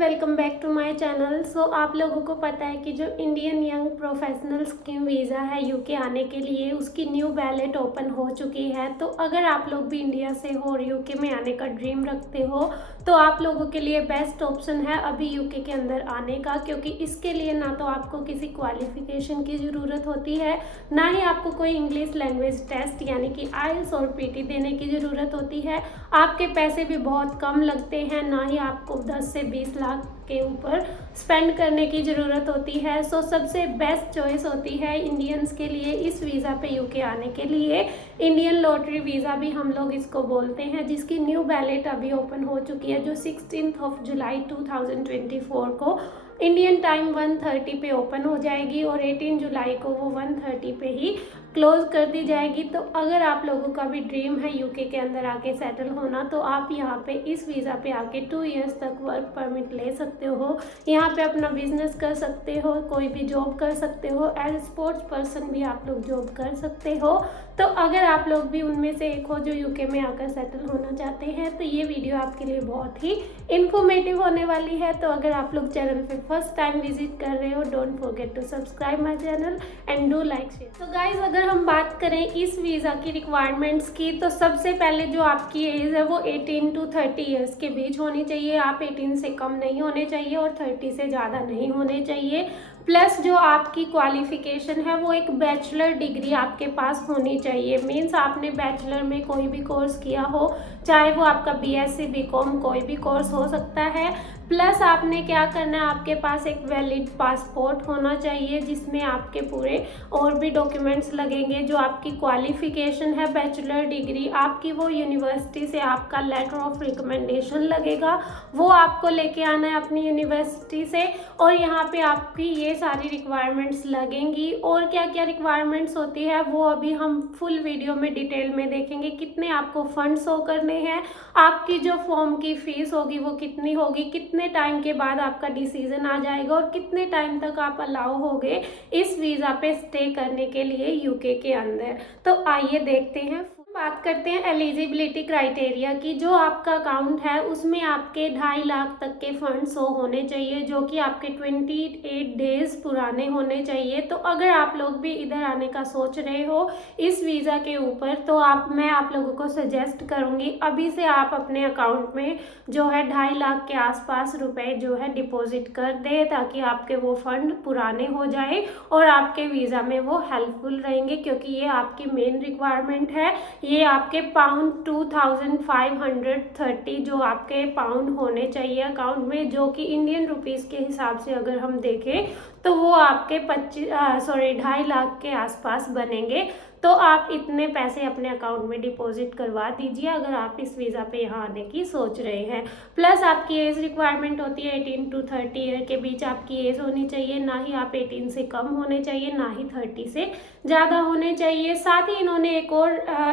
Welcome back to my channel. So आप लोगों को पता है कि जो Indian young professional scheme visa है यूके आने के लिए, उसकी न्यू बैलेट ओपन हो चुकी है। तो अगर आप लोग भी इंडिया से हो और यूके में आने का ड्रीम रखते हो तो आप लोगों के लिए बेस्ट ऑप्शन है अभी यूके के अंदर आने का, क्योंकि इसके लिए ना तो आपको किसी क्वालिफिकेशन की ज़रूरत होती है, ना ही आपको कोई इंग्लिश लैंग्वेज टेस्ट यानी कि आइल्स और पीटी देने की ज़रूरत होती है। आपके पैसे भी बहुत कम लगते हैं, ना ही आपको 10 से 20 लाख के ऊपर स्पेंड करने की ज़रूरत होती है। सो सबसे बेस्ट चॉइस होती है इंडियंस के लिए इस वीज़ा पे यूके आने के लिए इंडियन लॉटरी वीज़ा भी हम लोग इसको बोलते हैं, जिसकी न्यू बैलेट अभी ओपन हो चुकी है जो 16 जुलाई 2024 को इंडियन टाइम 1:30 पे ओपन हो जाएगी और 18 जुलाई को वो 1:30 पे ही क्लोज कर दी जाएगी। तो अगर आप लोगों का भी ड्रीम है यूके के अंदर आके सेटल होना तो आप यहाँ पे इस वीज़ा पे आके 2 इयर्स तक वर्क परमिट ले सकते हो, यहाँ पे अपना बिजनेस कर सकते हो, कोई भी जॉब कर सकते हो, एज स्पोर्ट्स पर्सन भी आप लोग जॉब कर सकते हो। तो अगर आप लोग भी उनमें से एक हो जो यूके में आकर सेटल होना चाहते हैं तो ये वीडियो आपके लिए बहुत ही इन्फॉर्मेटिव होने वाली है। तो अगर आप लोग चैनल पे फर्स्ट टाइम विजिट कर रहे हो, don't forget to subscribe my channel and do like share. तो गाइज, अगर हम बात करें इस वीज़ा की रिक्वायरमेंट्स की तो सबसे पहले जो आपकी एज है वो 18 to 30 ईयर्स के बीच होनी चाहिए। आप 18 से कम नहीं होने चाहिए और 30 से ज़्यादा नहीं होने चाहिए। प्लस जो आपकी क्वालिफिकेशन है वो एक बैचलर डिग्री आपके पास होनी चाहिए। मीन्स आपने बैचलर में कोई भी कोर्स किया हो, चाहे वो आपका बीएससी बीकॉम कोई भी कोर्स हो सकता है। प्लस आपने क्या करना है, आपके पास एक वैलिड पासपोर्ट होना चाहिए जिसमें आपके पूरे और भी डॉक्यूमेंट्स लगेंगे। जो आपकी क्वालिफिकेशन है बैचलर डिग्री, आपकी वो यूनिवर्सिटी से आपका लेटर ऑफ रिकमेंडेशन लगेगा, वो आपको लेके आना है अपनी यूनिवर्सिटी से। और यहाँ पे आपकी ये सारी रिक्वायरमेंट्स लगेंगी। और क्या क्या रिक्वायरमेंट्स होती है वो अभी हम फुल वीडियो में डिटेल में देखेंगे। कितने आपको फंड शो करने हैं, आपकी जो फॉर्म की फीस होगी वो कितनी होगी, कितने टाइम के बाद आपका डिसीजन आ जाएगा और कितने टाइम तक आप अलाउ होगे इस वीज़ा पे स्टे करने के लिए यूके के अंदर। तो आइए देखते हैं। बात करते हैं एलिजिबिलिटी क्राइटेरिया की। जो आपका अकाउंट है उसमें आपके 2.5 लाख तक के फंड शो होने चाहिए, जो कि आपके 28 डेज पुराने होने चाहिए। तो अगर आप लोग भी इधर आने का सोच रहे हो इस वीज़ा के ऊपर तो मैं आप लोगों को सजेस्ट करूंगी अभी से आप अपने अकाउंट में जो है 2.5 लाख के आसपास रुपए जो है डिपॉजिट कर दे, ताकि आपके वो फंड पुराने हो जाए और आपके वीज़ा में वो हेल्पफुल रहेंगे, क्योंकि ये आपकी मेन रिक्वायरमेंट है। ये आपके पाउंड 2530 जो आपके पाउंड होने चाहिए अकाउंट में, जो कि इंडियन रुपीस के हिसाब से अगर हम देखें तो वो आपके 2.5 लाख के आसपास बनेंगे। तो आप इतने पैसे अपने अकाउंट में डिपॉजिट करवा दीजिए अगर आप इस वीज़ा पे यहाँ आने की सोच रहे हैं। प्लस आपकी एज रिक्वायरमेंट होती है 18 to 30 ईयर के बीच आपकी एज होनी चाहिए, ना ही आप 18 से कम होने चाहिए, ना ही 30 से ज़्यादा होने चाहिए। साथ ही इन्होंने एक और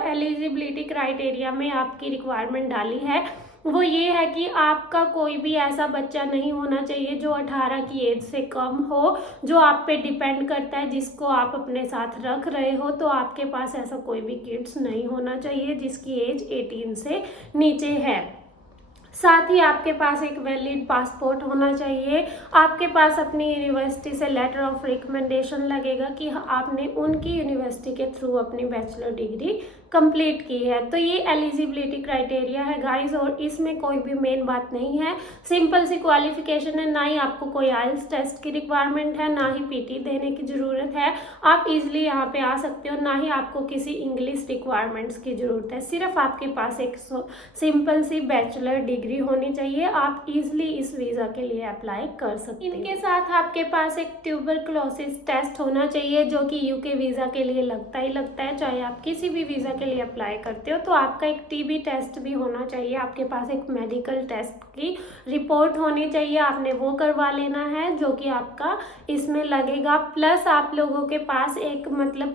एलिजिबिलिटी क्राइटेरिया में आपकी रिक्वायरमेंट डाली है, वो ये है कि आपका कोई भी ऐसा बच्चा नहीं होना चाहिए जो 18 की एज से कम हो, जो आप पे डिपेंड करता है, जिसको आप अपने साथ रख रहे हो। तो आपके पास ऐसा कोई भी किड्स नहीं होना चाहिए जिसकी एज 18 से नीचे है। साथ ही आपके पास एक वैलिड पासपोर्ट होना चाहिए। आपके पास अपनी यूनिवर्सिटी से लेटर ऑफ रिकमेंडेशन लगेगा कि आपने उनकी यूनिवर्सिटी के थ्रू अपनी बैचलर डिग्री कंप्लीट की है। तो ये एलिजिबिलिटी क्राइटेरिया है गाइस, और इसमें कोई भी मेन बात नहीं है, सिंपल सी क्वालिफिकेशन है। ना ही आपको कोई आइल्स टेस्ट की रिक्वायरमेंट है, ना ही पीटी देने की ज़रूरत है, आप इजीली यहाँ पे आ सकते हो। ना ही आपको किसी इंग्लिश रिक्वायरमेंट्स की ज़रूरत है, सिर्फ आपके पास एक सिंपल सी बैचलर डिग्री होनी चाहिए। आप इजीली इस वीज़ा के लिए अप्लाई कर सकते हैं। इनके साथ आपके पास एक ट्यूबरक्लोसिस टेस्ट होना चाहिए, जो कि यूके वीज़ा के लिए लगता ही लगता है। चाहे आप किसी भी वीज़ा के लिए अप्लाई करते हो तो आपका एक टीबी टेस्ट भी होना चाहिए, आपके पास एक मेडिकल टेस्ट की रिपोर्ट होनी चाहिए, आपने वो करवा लेना है, जो कि आपका इसमें लगेगा। प्लस आप लोगों के पास एक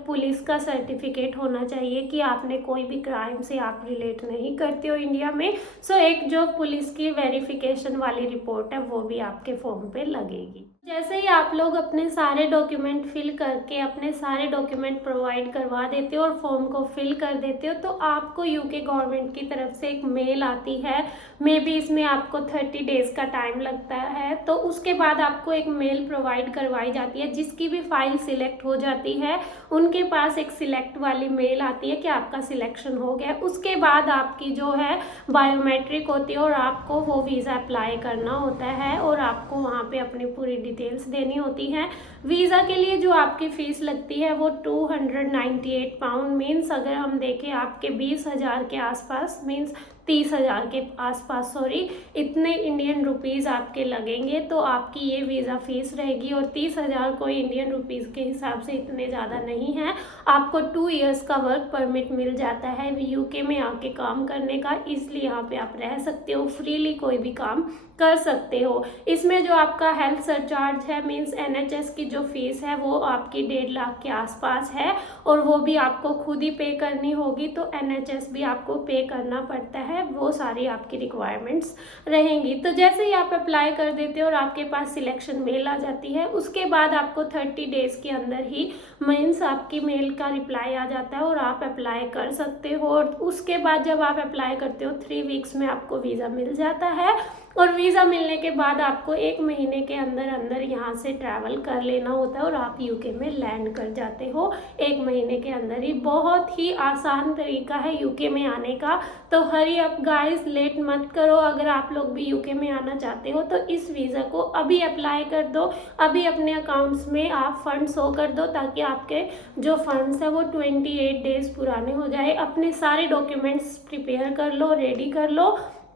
पुलिस का सर्टिफिकेट होना चाहिए कि आपने कोई भी क्राइम से आप रिलेट नहीं करते हो इंडिया में। सो एक जो पुलिस की वेरिफिकेशन वाली रिपोर्ट है वो भी आपके फॉर्म पे लगेगी। जैसे ही आप लोग अपने सारे डॉक्यूमेंट फिल करके अपने सारे डॉक्यूमेंट प्रोवाइड करवा देते हो और फॉर्म को फिल कर देते हो, तो आपको यूके गवर्नमेंट की तरफ से एक मेल आती है। मे बी इसमें आपको 30 डेज़ का टाइम लगता है। तो उसके बाद आपको एक मेल प्रोवाइड करवाई जाती है। जिसकी भी फाइल सिलेक्ट हो जाती है उनके पास एक सिलेक्ट वाली मेल आती है कि आपका सिलेक्शन हो गया। उसके बाद आपकी जो है बायोमेट्रिक होती है और आपको वो वीज़ा अप्लाई करना होता है और आपको वहाँ पे अपनी पूरी डिटेल्स देनी होती हैं। वीज़ा के लिए जो आपकी फ़ीस लगती है वो 298 पाउंड, मीन्स अगर हम देखें आपके 20,000 के आसपास, मीन्स 30,000 के आसपास, सॉरी, इतने इंडियन रुपीज़ आपके लगेंगे। तो आपकी ये वीज़ा फ़ीस रहेगी। और 30,000 कोई इंडियन रुपीज़ के हिसाब से इतने ज़्यादा नहीं है। आपको 2 इयर्स का वर्क परमिट मिल जाता है यूके में आके काम करने का, इसलिए यहाँ पे आप रह सकते हो, फ्रीली कोई भी काम कर सकते हो। इसमें जो आपका हेल्थ सरचार्ज है, मीन्स NHS की जो फीस है वो आपकी 1.5 लाख के आसपास है और वो भी आपको खुद ही पे करनी होगी। तो NHS भी आपको पे करना पड़ता है, वो सारी आपकी रिक्वायरमेंट्स रहेंगी। तो जैसे ही आप अप्लाई कर देते हो और आपके पास सिलेक्शन मेल आ जाती है, उसके बाद आपको 30 डेज़ के अंदर ही मीन्स आपकी मेल का रिप्लाई आ जाता है और आप अप्लाई कर सकते हो। और उसके बाद जब आप अप्लाई करते हो 3 वीक्स में आपको वीज़ा मिल जाता है। और वीज़ा मिलने के बाद आपको 1 महीने के अंदर अंदर यहाँ से ट्रैवल कर लेना होता है और आप यूके में लैंड कर जाते हो 1 महीने के अंदर ही। बहुत ही आसान तरीका है यूके में आने का। तो हरी अप गाइस, लेट मत करो। अगर आप लोग भी यूके में आना चाहते हो तो इस वीज़ा को अभी अप्लाई कर दो। अभी अपने अकाउंट्स में आप फंड शो कर दो ताकि आपके जो फंड्स है वो 28 डेज़ पुराने हो जाए। अपने सारे डॉक्यूमेंट्स प्रिपेयर कर लो, रेडी कर लो,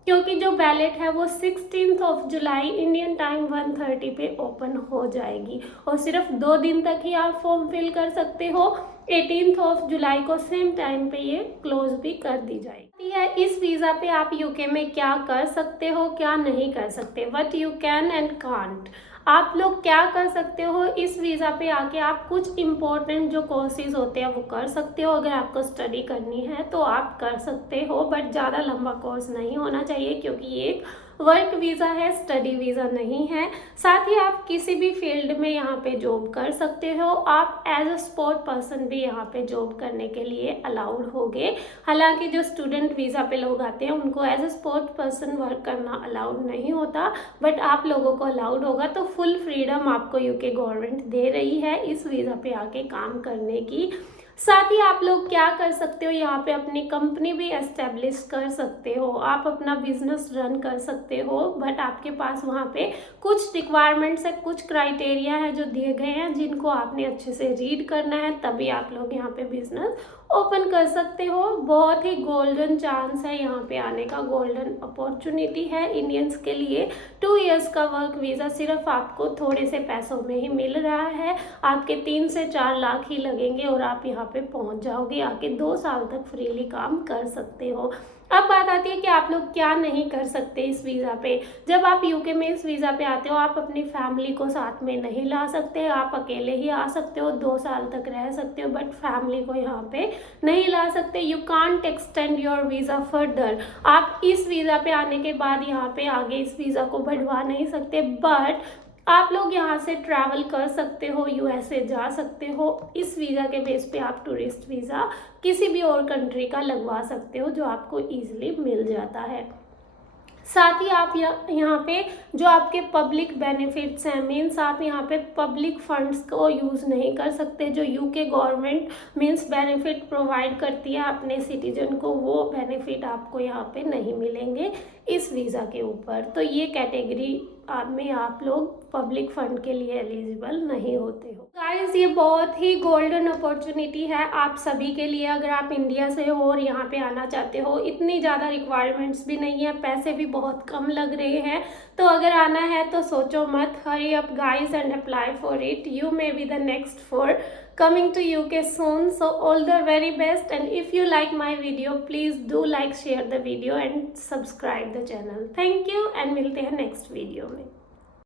क्योंकि जो बैलेट है वो 16 जुलाई इंडियन टाइम 1:30 पे ओपन हो जाएगी और सिर्फ 2 दिन तक ही आप फॉर्म फिल कर सकते हो। 18 जुलाई को सेम टाइम पे ये क्लोज भी कर दी जाएगी। इस वीज़ा पे आप यूके में क्या कर सकते हो, क्या नहीं कर सकते, what you can and can't. आप लोग क्या कर सकते हो इस वीज़ा पे आके, आप कुछ इम्पोर्टेंट जो कोर्सेज होते हैं वो कर सकते हो। अगर आपको स्टडी करनी है तो आप कर सकते हो, बट ज़्यादा लंबा कोर्स नहीं होना चाहिए क्योंकि ये एक वर्क वीज़ा है, स्टडी वीज़ा नहीं है। साथ ही आप किसी भी फील्ड में यहाँ पे जॉब कर सकते हो। आप एज अ स्पोर्ट पर्सन भी यहाँ पे जॉब करने के लिए अलाउड होगे। हालांकि जो स्टूडेंट वीज़ा पे लोग आते हैं उनको as a sport person work करना अलाउड नहीं होता, बट आप लोगों को अलाउड होगा। तो फुल फ्रीडम आपको यूके गवर्नमेंट दे रही है इस वीज़ा पे आके काम करने की। साथ ही आप लोग क्या कर सकते हो, यहाँ पे अपनी कंपनी भी एस्टेब्लिश कर सकते हो, आप अपना बिजनेस रन कर सकते हो। बट आपके पास वहाँ पे कुछ रिक्वायरमेंट्स है, कुछ क्राइटेरिया है जो दिए गए हैं जिनको आपने अच्छे से रीड करना है, तभी आप लोग यहाँ पे बिजनेस ओपन कर सकते हो। बहुत ही गोल्डन चांस है यहाँ पे आने का, गोल्डन अपॉर्चुनिटी है इंडियंस के लिए। 2 इयर्स का वर्क वीज़ा सिर्फ आपको थोड़े से पैसों में ही मिल रहा है। आपके 3 से 4 लाख ही लगेंगे और आप यहाँ पे पहुँच जाओगे। आके 2 साल तक फ्रीली काम कर सकते हो। अब बात आती है कि आप लोग क्या नहीं कर सकते इस वीज़ा पे। जब आप यूके में इस वीज़ा पे आते हो, आप अपनी फैमिली को साथ में नहीं ला सकते, आप अकेले ही आ सकते हो, 2 साल तक रह सकते हो, बट फैमिली को यहाँ पे नहीं ला सकते। You can't extend your visa further. आप इस वीज़ा पे आने के बाद यहाँ पे आगे इस वीज़ा को बढ़वा नहीं सकते, बट आप लोग यहाँ से ट्रैवल कर सकते हो, USA जा सकते हो। इस वीज़ा के बेस पे आप टूरिस्ट वीज़ा किसी भी और कंट्री का लगवा सकते हो जो आपको ईजिली मिल जाता है। साथ ही आप यहाँ पे जो आपके पब्लिक बेनिफिट्स हैं, मीन्स आप यहाँ पे पब्लिक फंड्स को यूज़ नहीं कर सकते। जो UK government means benefit provide करती है अपने सिटीजन को, वो बेनिफिट आपको यहाँ पे नहीं मिलेंगे इस वीज़ा के ऊपर। तो ये कैटेगरी में आप लोग पब्लिक फंड के लिए एलिजिबल नहीं होते हो। गाइस, ये बहुत ही गोल्डन अपॉर्चुनिटी है आप सभी के लिए। अगर आप इंडिया से हो और यहाँ पे आना चाहते हो, इतनी ज़्यादा रिक्वायरमेंट्स भी नहीं है, पैसे भी बहुत कम लग रहे हैं। तो अगर आना है तो सोचो मत, hurry up guys and apply for it. You may be the next for coming to UK soon. So all the very best, and if you like my video, please do like, share the video and subscribe the channel. Thank you, and मिलते हैं next video में।